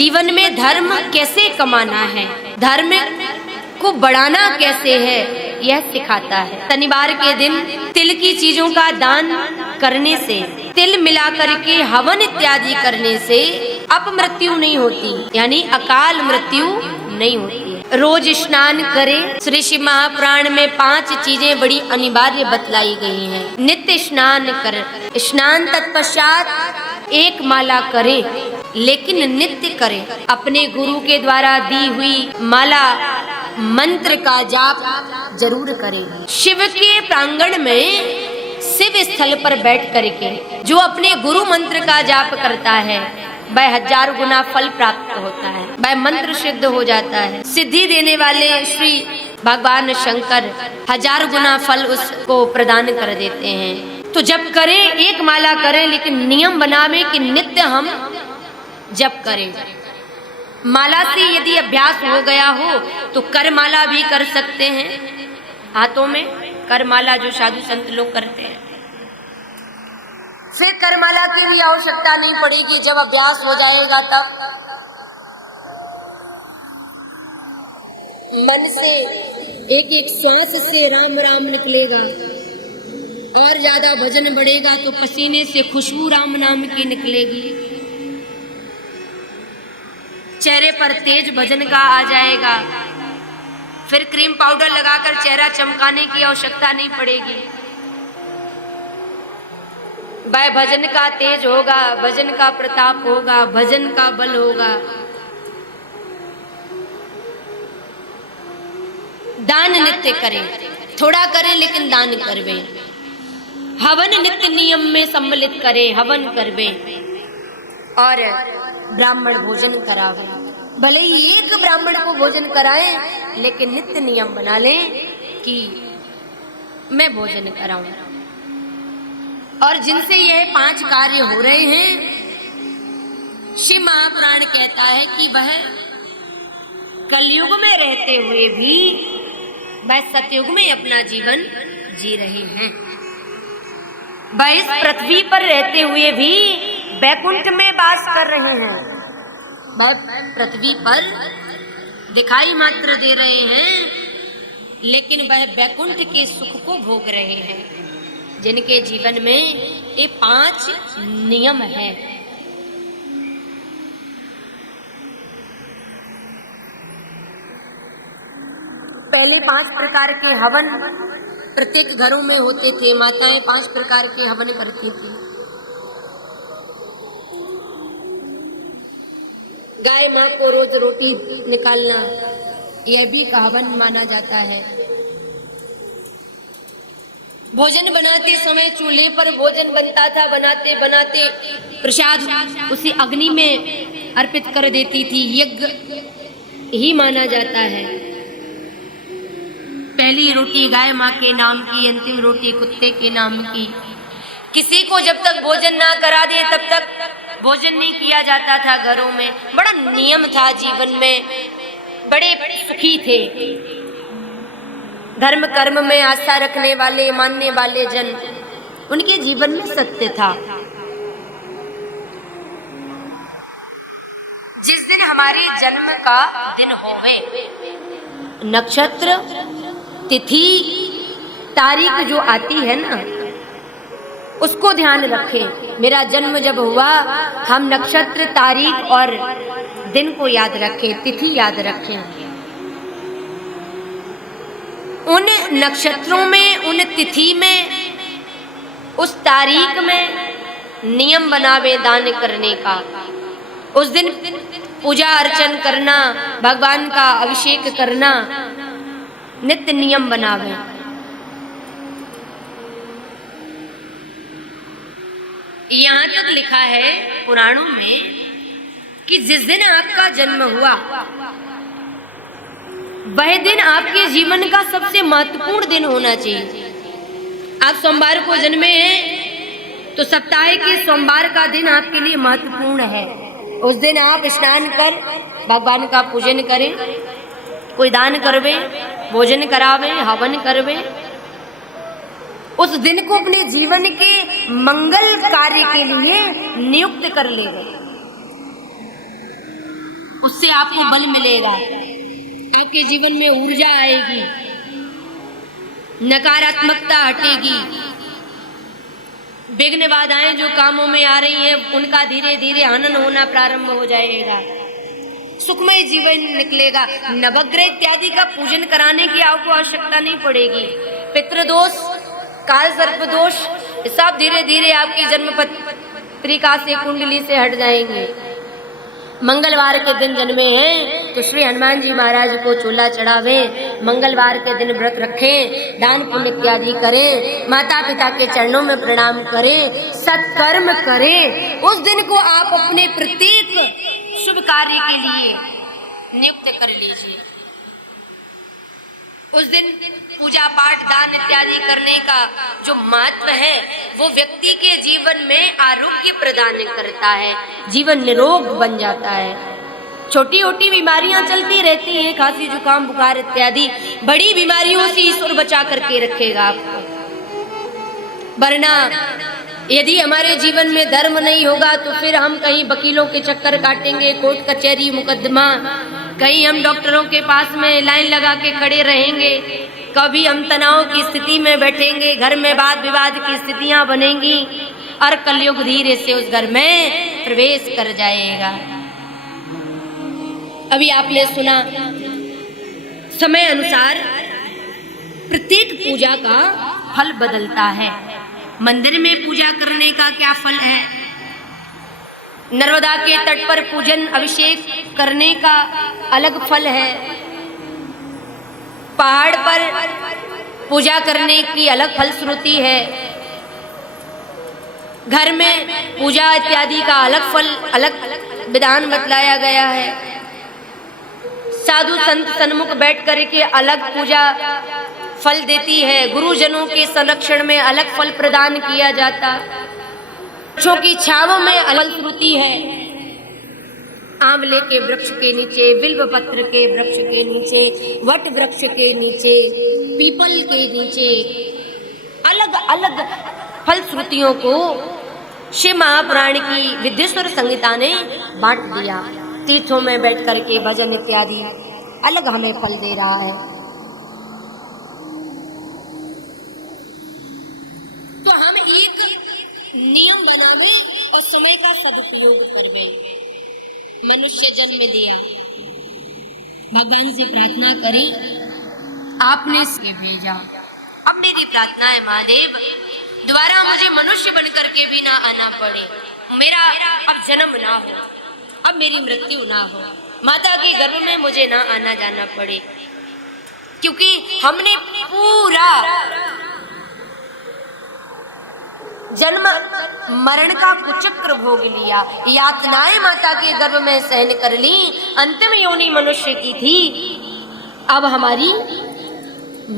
जीवन में धर्म कैसे कमाना है, धर्म को बढ़ाना कैसे है, यह सिखाता है। शनिवार के दिन तिल की चीजों का दान करने से, तिल मिलाकर के हवन इत्यादि करने से अपमृत्यु नहीं होती, यानी अकाल मृत्यु नहीं होती है। रोज स्नान करें। श्री शिव महापुराण में 5 चीजें बड़ी अनिवार्य बतलाई गई हैं। नित्य स्नान करें, स्नान तत्पश्चात 1 माला करें, लेकिन नित्य करें। अपने गुरु के द्वारा दी हुई माला मंत्र का जाप जरूर करें। शिव के प्रांगण में शिव स्थल पर बैठ करके जो अपने गुरु मंत्र का जाप करता है वह 1000 गुना फल प्राप्त होता है, वह मंत्र सिद्ध हो जाता है। सिद्धि देने वाले श्री भगवान शंकर 1000 गुना फल उसको प्रदान कर देते हैं। तो जब करें 1 माला करें, लेकिन नियम बनावे कि नित्य हम जप करें। माला से यदि अभ्यास हो गया हो तो कर माला भी कर सकते हैं। हाथों में कर माला जो साधु संत लोग करते हैं, फिर कर माला की भी आवश्यकता नहीं पड़ेगी। जब अभ्यास हो जाएगा तब मन से एक एक श्वास से राम राम निकलेगा, और ज्यादा भजन बढ़ेगा तो पसीने से खुशबू राम नाम की निकलेगी। चेहरे पर तेज भजन का आ जाएगा, फिर क्रीम पाउडर लगाकर चेहरा चमकाने की आवश्यकता नहीं पड़ेगी। वह भजन का तेज होगा, भजन का प्रताप होगा, भजन का बल होगा। दान नित्य करें, थोड़ा करें लेकिन दान करवे। हवन नित्य नियम में सम्मिलित करें, हवन करवे और ब्राह्मण भोजन करावे। भले ही 1 ब्राह्मण को भोजन कराएं, लेकिन नित्य नियम बना लें कि मैं भोजन कराऊं। और जिनसे यह 5 कार्य हो रहे हैं, शिव महापुराण कहता है कि वह कलयुग में रहते हुए भी वह सतयुग में अपना जीवन जी रहे हैं। वह इस पृथ्वी पर रहते हुए भी वैकुंठ में वास कर रहे हैं। वह पृथ्वी पर दिखाई मात्र दे रहे हैं, लेकिन वह वैकुंठ के सुख को भोग रहे हैं, जिनके जीवन में ये 5 नियम है। पहले 5 प्रकार के हवन प्रत्येक घरों में होते थे। माताएं 5 प्रकार के हवन करती थी। गाय माँ को रोज रोटी निकालना, यह भी हवन माना जाता है। भोजन बनाते समय चूल्हे पर भोजन बनता था, बनाते बनाते प्रसाद उसी अग्नि में अर्पित कर देती थी, यज्ञ ही माना जाता है। पहली रोटी गाय माँ के नाम की, अंतिम रोटी कुत्ते के नाम की। किसी को जब तक भोजन ना करा दे तब तक भोजन नहीं किया जाता था घरों में। बड़ा नियम था जीवन में, बड़े सुखी थे। धर्म कर्म में आस्था रखने वाले, मानने वाले जन, उनके जीवन में सत्य था। जिस दिन हमारे जन्म का दिन होवे, नक्षत्र तिथि तारीख जो आती है ना, उसको ध्यान रखें। मेरा जन्म जब हुआ, हम नक्षत्र तारीख और दिन को याद रखें, तिथि याद रखें। उन नक्षत्रों में, उन तिथि में, उस तारीख में नियम बनावे दान करने का। उस दिन पूजा अर्चन करना, भगवान का अभिषेक करना नित्य नियम बनावे। यहाँ तक लिखा है पुराणों में कि जिस दिन आपका जन्म हुआ वह दिन आपके जीवन का सबसे महत्वपूर्ण दिन होना चाहिए। आप सोमवार को जन्मे हैं तो सप्ताह के सोमवार का दिन आपके लिए महत्वपूर्ण है। उस दिन आप स्नान कर भगवान का पूजन करें, कोई दान करवे, भोजन करावे, हवन करवे। उस दिन को अपने जीवन के मंगल कार्य के लिए नियुक्त कर लेवे। उससे आपको बल मिलेगा, आपके जीवन में ऊर्जा आएगी, नकारात्मकता हटेगी, विघ्न बाधाएं जो कामों में आ रही हैं उनका धीरे धीरे हनन होना प्रारंभ हो जाएगा, सुखमय जीवन निकलेगा। नवग्रह इत्यादि का पूजन कराने की आपको आवश्यकता नहीं पड़ेगी। पितृदोष, काल सर्प दोष सब धीरे धीरे आपकी जन्म पत्रिका से, कुंडली से हट जाएंगे। मंगलवार के दिन जन्मे हैं तो श्री हनुमान जी महाराज को चूल्हा चढ़ावें, मंगलवार के दिन व्रत रखें, दान पुण्य इत्यादि करें, माता पिता के चरणों में प्रणाम करें, सत्कर्म करें। उस दिन को आप अपने प्रत्येक शुभ कार्य के लिए नियुक्त कर लीजिए। उस दिन पूजा पाठ दान इत्यादि करने का जो महत्व है वो व्यक्ति के जीवन में आरोग्य प्रदान करता है, जीवन निरोग बन जाता है। छोटी छोटी बीमारियां चलती रहती हैं, खांसी जुकाम बुखार इत्यादि, बड़ी बीमारियों से ईश्वर बचा करके रखेगा आपको। वरना यदि हमारे जीवन में धर्म नहीं होगा तो फिर हम कहीं वकीलों के चक्कर काटेंगे, कोर्ट कचहरी मुकदमा, कहीं हम डॉक्टरों के पास में लाइन लगा के खड़े रहेंगे, कभी हम तनाव की स्थिति में बैठेंगे, घर में वाद विवाद की स्थितियां बनेंगी और कलयुग धीरे से उस घर में प्रवेश कर जाएगा। अभी आपने सुना, समय अनुसार प्रत्येक पूजा का फल बदलता है। मंदिर में पूजा करने का क्या फल है, नर्मदा के तट पर पूजन अभिषेक करने का अलग फल है, पहाड़ पर पूजा करने की अलग फलश्रुति है, घर में पूजा इत्यादि का अलग फल, अलग विधान बतलाया गया है। साधु संत सन्मुख बैठ करके अलग पूजा फल देती है, गुरुजनों के संरक्षण में अलग फल प्रदान किया जाता, वृक्षों की छांव में अलग श्रुति है। आंवले के वृक्ष के नीचे, बिल्व पत्र के वृक्ष के नीचे, वट वृक्ष के नीचे, पीपल के नीचे अलग अलग फल श्रुतियों को शिव महापुराण की विद्येश्वर संहिता ने बांट दिया। तीर्थों में बैठ करके भजन इत्यादि अलग हमें फल दे रहा है। तो हम एक नियम बनावे और समय का सदुपयोग करवे। मनुष्य जन्म दिया, भगवान से प्रार्थना करी, आपने से भेजा। अब मेरी प्रार्थना है महादेव, दोबारा मुझे मनुष्य बनकर के भी ना आना पड़े, मेरा अब जन्म ना हो, अब मेरी मृत्यु ना हो, माता के गर्भ में मुझे ना आना जाना पड़े, क्योंकि हमने पूरा जन्म मरण का कुचक्र भोग लिया, यातनाएं माता के गर्भ में सहन कर ली, अंतिम योनि मनुष्य की थी। अब हमारी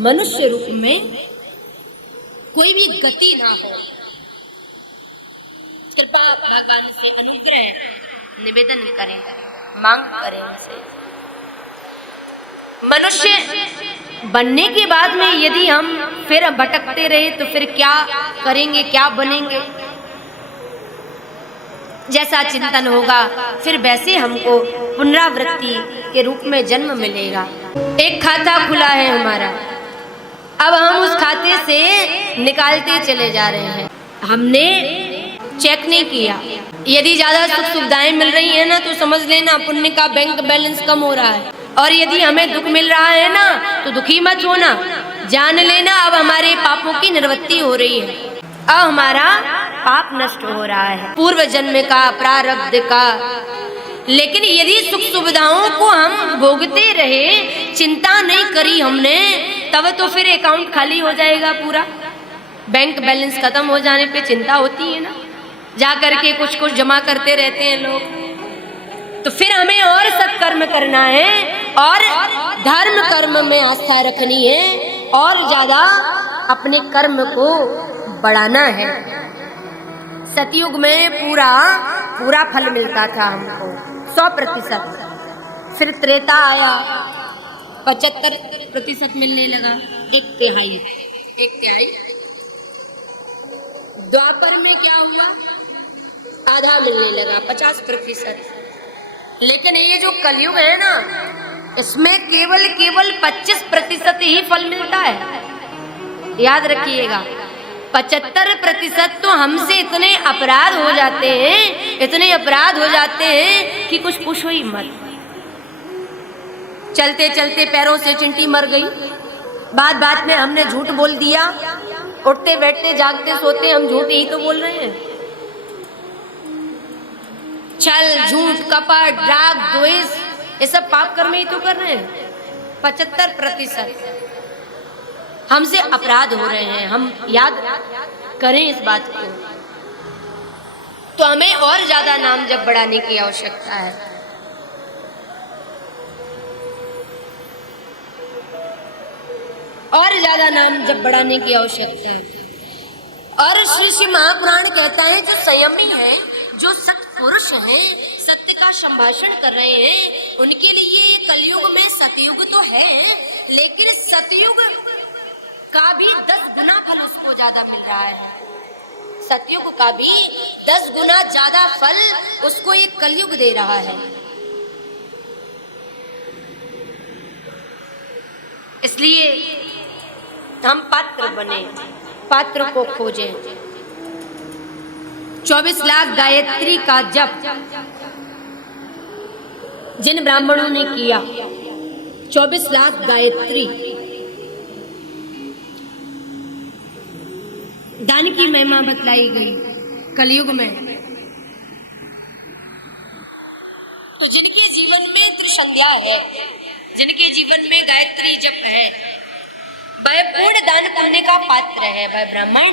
मनुष्य रूप में कोई भी गति ना हो, कृपा भगवान से अनुग्रह निवेदन करें, मांग करें उनसे। मनुष्य बनने के बाद में यदि हम फिर भटकते रहे तो फिर क्या करेंगे, क्या बनेंगे? जैसा चिंतन होगा फिर वैसे हमको पुनरावृत्ति के रूप में जन्म मिलेगा। एक खाता खुला है हमारा, अब हम उस खाते से निकालते चले जा रहे हैं। हमने चेक नहीं किया, यदि ज्यादा सुख सुविधाएं मिल रही है ना तो समझ लेना पुण्य का बैंक बैलेंस कम हो रहा है, और यदि हमें दुख मिल रहा है ना तो दुखी मत होना, जान लेना अब हमारे पापों की निवृत्ति हो रही है, अब हमारा पाप नष्ट हो रहा है, पूर्व जन्म का प्रारब्ध का। लेकिन यदि सुख सुविधाओं को हम भोगते रहे, चिंता नहीं करी हमने, तब तो फिर अकाउंट खाली हो जाएगा पूरा। बैंक बैलेंस खत्म हो जाने पे चिंता होती है ना, जा करके कुछ कुछ जमा करते रहते हैं लोग। तो फिर हमें और सत्कर्म करना है और धर्म कर्म में आस्था रखनी है और ज्यादा अपने कर्म को बढ़ाना है। सतयुग में पूरा फल मिलता था हमको 100%, फिर त्रेता आया 75% मिलने लगा, एक तिहाई। द्वापर में क्या हुआ, आधा मिलने लगा 50%, लेकिन ये जो कलयुग है ना, इसमें केवल 25% ही फल मिलता है। याद रखिएगा, 75% तो हमसे इतने अपराध हो जाते हैं, इतने अपराध हो जाते हैं कि कुछ पूछो ही मत। चलते चलते पैरों से चिंटी मर गई, बात बात में हमने झूठ बोल दिया, उठते बैठते जागते सोते हम झूठ ही तो बोल रहे हैं। छल, झूठ, कपट, राग, द्वेष, ये सब पाप कर्म ही तो कर रहे हैं। 75% हमसे अपराध हो रहे हैं। हम याद करें इस बात को, तो हमें और ज्यादा नाम जप बढ़ाने की आवश्यकता है। और ज्यादा नाम जप बढ़ाने की आवश्यकता है। और श्री महापुराण कहता है, जो संयमी है, जो सत्पुरुष हैं, सत्य का संभाषण कर रहे हैं, उनके लिए कलयुग में सतयुग तो है, लेकिन सतयुग का भी 10 गुना फल उसको ज्यादा मिल रहा है। सतयुग का भी 10 गुना ज्यादा फल उसको ये कलयुग दे रहा है। इसलिए हम पात्र बने, पात्र को खोजें। 24 लाख गायत्री का जप जिन ब्राह्मणों ने किया, 24 लाख गायत्री, दान की महिमा बतलाई गई कलयुग में। तो जिनके जीवन में त्रिसंध्या है, जिनके जीवन में गायत्री जप है, वह पूर्ण दान पुण्य का पात्र है। वह ब्राह्मण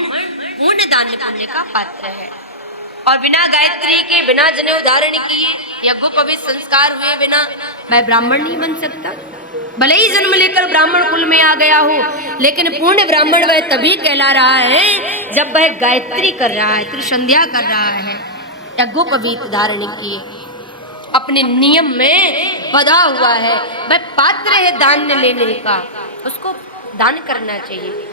पूर्ण दान पुण्य का पात्र है। और बिना गायत्री के, बिना जनेऊ धारण किए, यज्ञोपवीत संस्कार हुए बिना वह ब्राह्मण नहीं बन सकता। भले ही जन्म लेकर ब्राह्मण कुल में आ गया हो, लेकिन पूर्ण ब्राह्मण वह तभी कहला रहा है जब वह गायत्री कर रहा है, त्रिसंध्या कर रहा है, यज्ञोपवीत धारण किए, अपने नियम में बधा हुआ है। वह पात्र है दान लेने का, उसको दान करना चाहिए।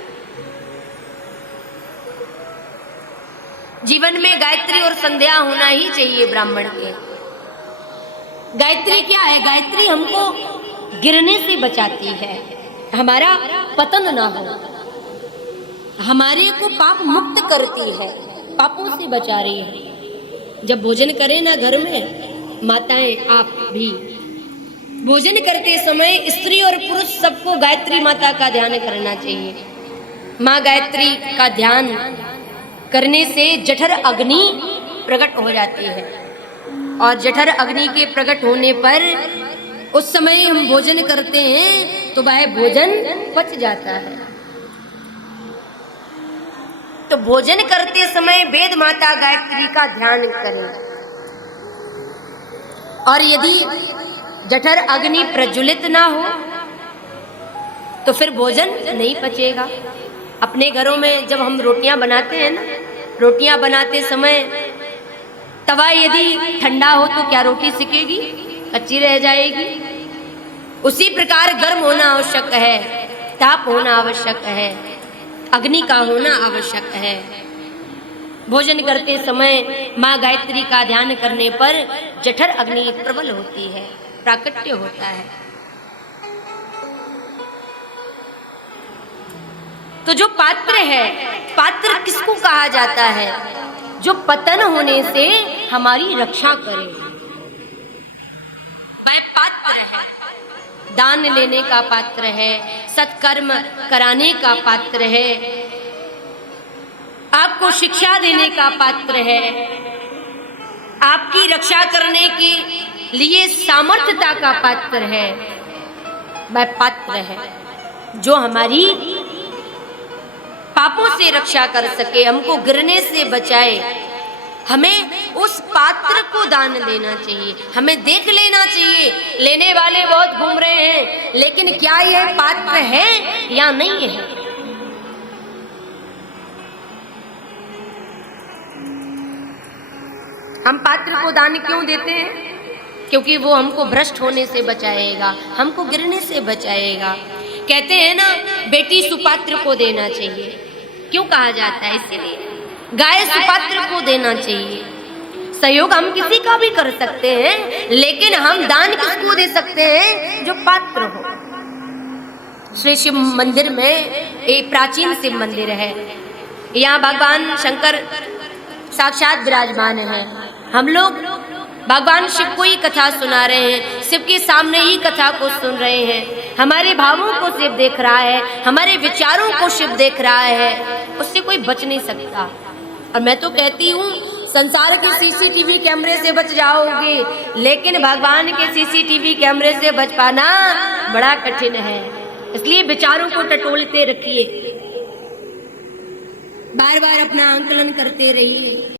जीवन में गायत्री और संध्या होना ही चाहिए ब्राह्मण के। गायत्री क्या है? गायत्री हमको गिरने से बचाती है, हमारा पतन ना हो, हमारे को पाप मुक्त करती है, पापों से बचा रही है। जब भोजन करें ना घर में, माताएं आप भी भोजन करते समय स्त्री और पुरुष सबको गायत्री माता का ध्यान करना चाहिए। माँ गायत्री का ध्यान करने से जठर अग्नि प्रकट हो जाती है, और जठर अग्नि के प्रकट होने पर उस समय हम भोजन करते हैं तो वह भोजन पच जाता है। तो भोजन करते समय वेद माता गायत्री का ध्यान करें। और यदि जठर अग्नि प्रज्वलित ना हो तो फिर भोजन नहीं पचेगा। अपने घरों में जब हम रोटियां बनाते हैं ना, रोटियां बनाते समय तवा यदि ठंडा हो तो क्या रोटी सिकेगी? कच्ची रह जाएगी। उसी प्रकार गर्म होना आवश्यक है, ताप होना आवश्यक है, अग्नि का होना आवश्यक है। भोजन करते समय माँ गायत्री का ध्यान करने पर जठर अग्नि प्रबल होती है, प्राकट्य होता है। तो जो पात्र है, पात्र किसको कहा जाता है? जो पतन होने से हमारी रक्षा करे, वह पात्र है। दान लेने का पात्र है, सत्कर्म कराने का पात्र है, आपको शिक्षा देने का पात्र है, आपकी रक्षा करने के लिए सामर्थ्यता का पात्र है। वह पात्र है जो हमारी पापों से रक्षा कर सके, हमको गिरने से बचाए। हमें उस पात्र को दान देना चाहिए। हमें देख लेना चाहिए, लेने वाले बहुत घूम रहे हैं, लेकिन क्या यह पात्र है या नहीं है? हम पात्र को दान क्यों देते हैं? क्योंकि वो हमको भ्रष्ट होने से बचाएगा, हमको गिरने से बचाएगा। कहते हैं ना, बेटी सुपात्र को देना चाहिए। क्यों कहा जाता है? इसलिए गाय सुपात्र को देना चाहिए। सहयोग हम किसी का भी कर सकते हैं, लेकिन हम दान किसको दे सकते हैं? जो पात्र हो। श्री शिव मंदिर में एक प्राचीन शिव मंदिर है, यहाँ भगवान शंकर साक्षात विराजमान है। हम लोग भगवान शिव को ही कथा सुना रहे हैं, शिव के सामने ही कथा को सुन रहे हैं। हमारे भावों को शिव देख रहा है, हमारे विचारों को शिव देख रहा है, उससे कोई बच नहीं सकता। और मैं तो कहती हूँ संसार के सीसीटीवी कैमरे से बच जाओगे, लेकिन भगवान के सीसीटीवी कैमरे से बच पाना बड़ा कठिन है। इसलिए विचारों को टटोलते रखिए, बार बार अपना आंकलन करते रहिए।